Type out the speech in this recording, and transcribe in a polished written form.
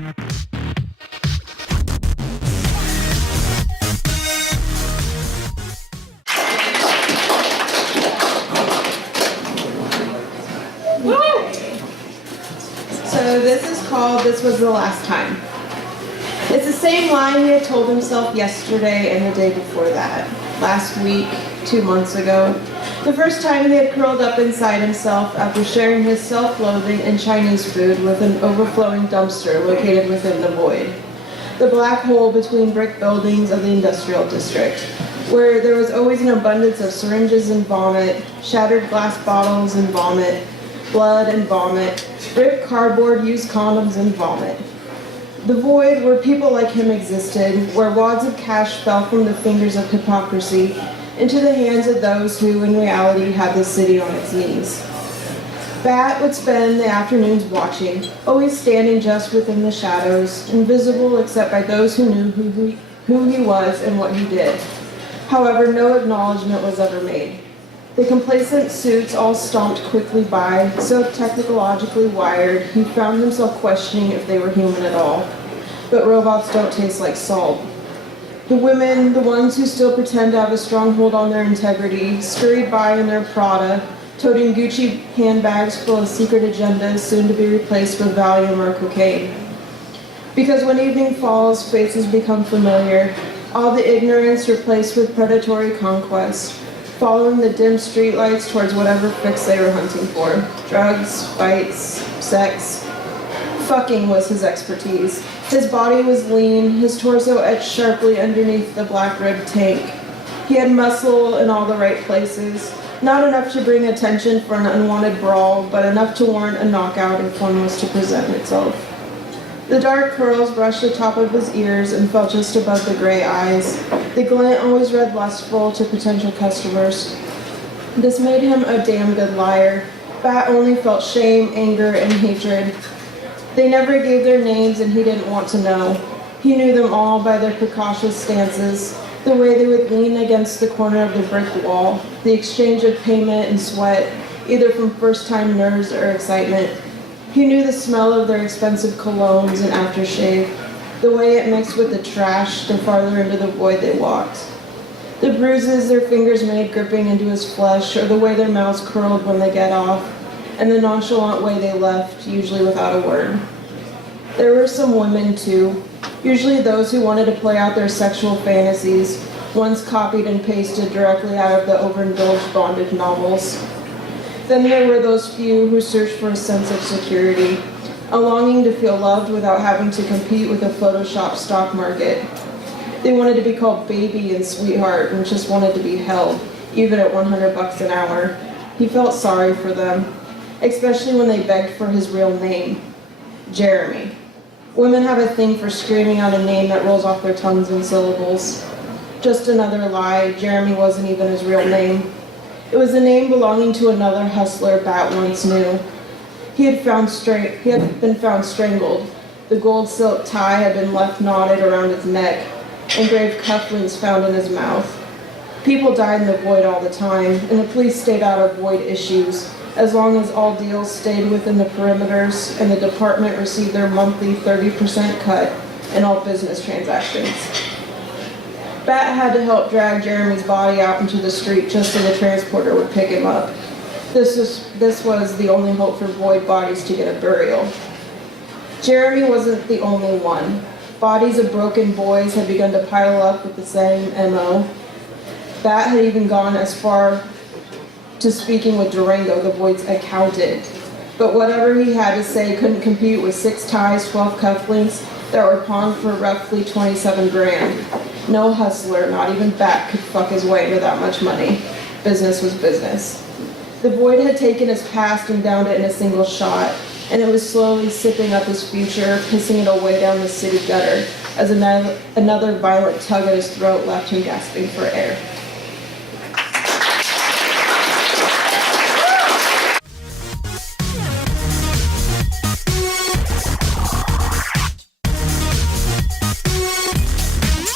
So this is called This Was the Last Time. It's the same line he had told himself yesterday and the day before that. Last week, 2 months ago. The first time he had curled up inside himself after sharing his self-loathing and Chinese food with an overflowing dumpster located within the Buoy. The black hole between brick buildings of the industrial district, where there was always an abundance of syringes and vomit, shattered glass bottles and vomit, blood and vomit, ripped cardboard, used condoms and vomit. The void where people like him existed, where wads of cash fell from the fingers of hypocrisy into the hands of those who, in reality, had the city on its knees. Bat would spend the afternoons watching, always standing just within the shadows, invisible except by those who knew who he was and what he did. However, no acknowledgement was ever made. The complacent suits all stomped quickly by, so technologically wired, he found himself questioning if they were human at all. But robots don't taste like salt. The women, the ones who still pretend to have a strong hold on their integrity, scurried by in their Prada, toting Gucci handbags full of secret agendas soon to be replaced with Valium or cocaine. Because when evening falls, faces become familiar, all the ignorance replaced with predatory conquest, following the dim streetlights towards whatever fix they were hunting for. Drugs, fights, sex. Fucking was his expertise. His body was lean, his torso etched sharply underneath the black-ribbed tank. He had muscle in all the right places, not enough to bring attention for an unwanted brawl, but enough to warrant a knockout if one was to present itself. The dark curls brushed the top of his ears and fell just above the gray eyes. The glint always read lustful to potential customers. This made him a damn good liar. Bat only felt shame, anger, and hatred. They never gave their names and he didn't want to know. He knew them all by their precautious stances, the way they would lean against the corner of the brick wall, the exchange of payment and sweat, either from first-time nerves or excitement. He knew the smell of their expensive colognes and aftershave, the way it mixed with the trash the farther into the void they walked. The bruises their fingers made gripping into his flesh, or the way their mouths curled when they get off, and the nonchalant way they left, usually without a word. There were some women, too, usually those who wanted to play out their sexual fantasies, ones copied and pasted directly out of the overindulged bondage novels. Then there were those few who searched for a sense of security, a longing to feel loved without having to compete with a Photoshop stock market. They wanted to be called baby and sweetheart and just wanted to be held, even at $100 an hour. He felt sorry for them, especially when they begged for his real name, Jeremy. Women have a thing for screaming out a name that rolls off their tongues in syllables. Just another lie, Jeremy wasn't even his real name. It was a name belonging to another hustler Bat once knew. He had been found strangled. The gold silk tie had been left knotted around his neck, engraved cufflinks found in his mouth. People died in the void all the time, and the police stayed out of void issues, as long as all deals stayed within the perimeters and the department received their monthly 30% cut in all business transactions. Bat had to help drag Jeremy's body out into the street just so the transporter would pick him up. This was the only hope for void bodies to get a burial. Jeremy wasn't the only one. Bodies of broken boys had begun to pile up with the same MO. Bat had even gone as far to speaking with Durango, the void's accountant. But whatever he had to say couldn't compete with 6 ties, 12 cufflinks that were pawned for roughly 27 grand. No hustler, not even Bat, could fuck his way into that much money. Business was business. The void had taken his past and downed it in a single shot, and it was slowly sipping up his future, pissing it away down the city gutter, as another violent tug at his throat left him gasping for air.